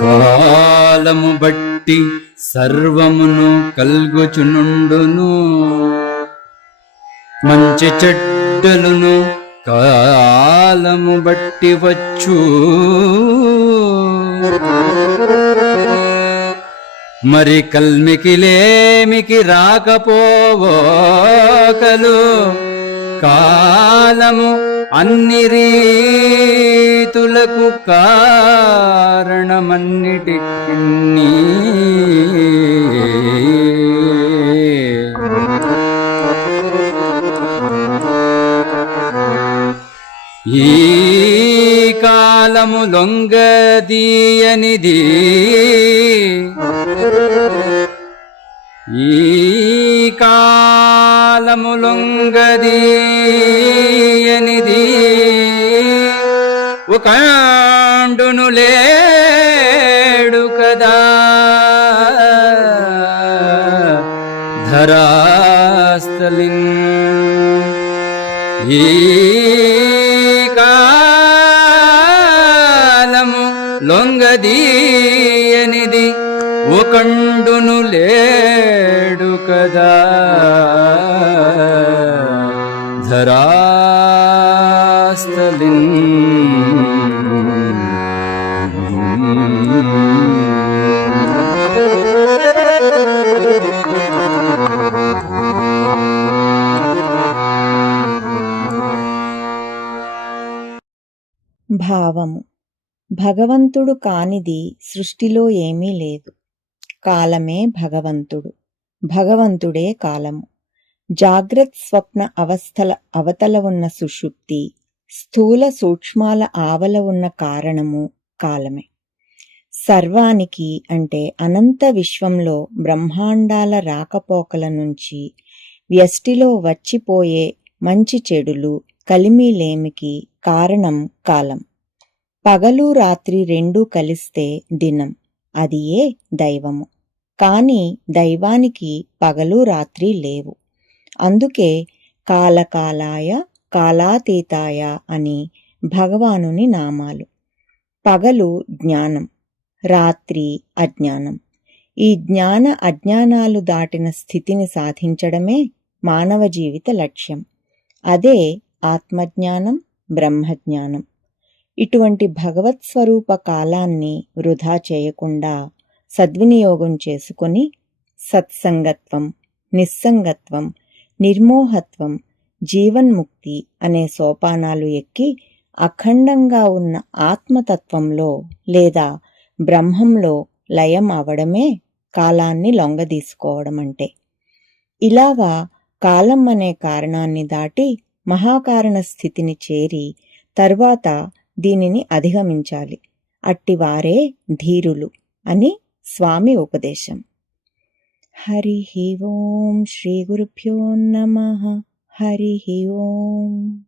కాలము బట్టి సర్వమును కల్గుచునుండును. మంచి చెడ్డలును కాలము బట్టి వచ్చు. మరి కల్మికిలేమికి రాకపోవోకలు కాలము అన్ని రీతులకు కారణమన్నిటి ఈ కాలము లొంగదీయనిది. ఈ కాలము లొంగదీయనిది. ఒకండును లేడు కదా. ధరాస్థలిన్ ఈ లొంగదీయనిది ఒకండును లేడు కదా. ధరాస్థలిన్ భావము. భగవంతుడు కానిది సృష్టిలో ఏమీ లేదు. కాలమే భగవంతుడు. భగవంతుడే కాలము. జాగ్రత్ స్వప్న అవస్థల అవతల ఉన్న సుషుప్తి స్థూల సూక్ష్మాల ఆవల ఉన్న కారణము కాలమే. సర్వానికి అంటే అనంత విశ్వంలో బ్రహ్మాండాల రాకపోకల నుంచి వ్యష్టిలో వచ్చిపోయే మంచి చెడులు కలిమిలేమికి కారణం కాలం. పగలు రాత్రి రెండూ కలిస్తే దినం. అది ఏ దైవము. కాని దైవానికి పగలు రాత్రి లేవు. అందుకే కాలకాలాయ కాలాతీతాయ అని భగవానుని నామాలు. పగలు జ్ఞానం రాత్రి అజ్ఞానం. ఈ జ్ఞాన అజ్ఞానాలు దాటిన స్థితిని సాధించడమే మానవ జీవిత లక్ష్యం. అదే ఆత్మజ్ఞానం బ్రహ్మజ్ఞానం. ఇటువంటి భగవత్ స్వరూప కాలాన్ని వృధా చేయకుండా సద్వినియోగం చేసుకొని సత్సంగత్వం నిస్సంగత్వం నిర్మోహత్వం జీవన్ముక్తి అనే సోపానాలు ఎక్కి అఖండంగా ఉన్న ఆత్మతత్వంలో లేదా బ్రహ్మంలో లయం అవడమే కాలాన్ని లొంగదీసుకోవడం అంటే ఇలాగా కాలం అనే కారణాన్ని దాటి మహాకారణ స్థితిని చేరి తర్వాత దీనిని అధిగమించాలి. అట్టివారే ధీరులు అని స్వామి ఉపదేశం. హరి ఓం శ్రీ గురుభ్యో నమ. హరి ఓం.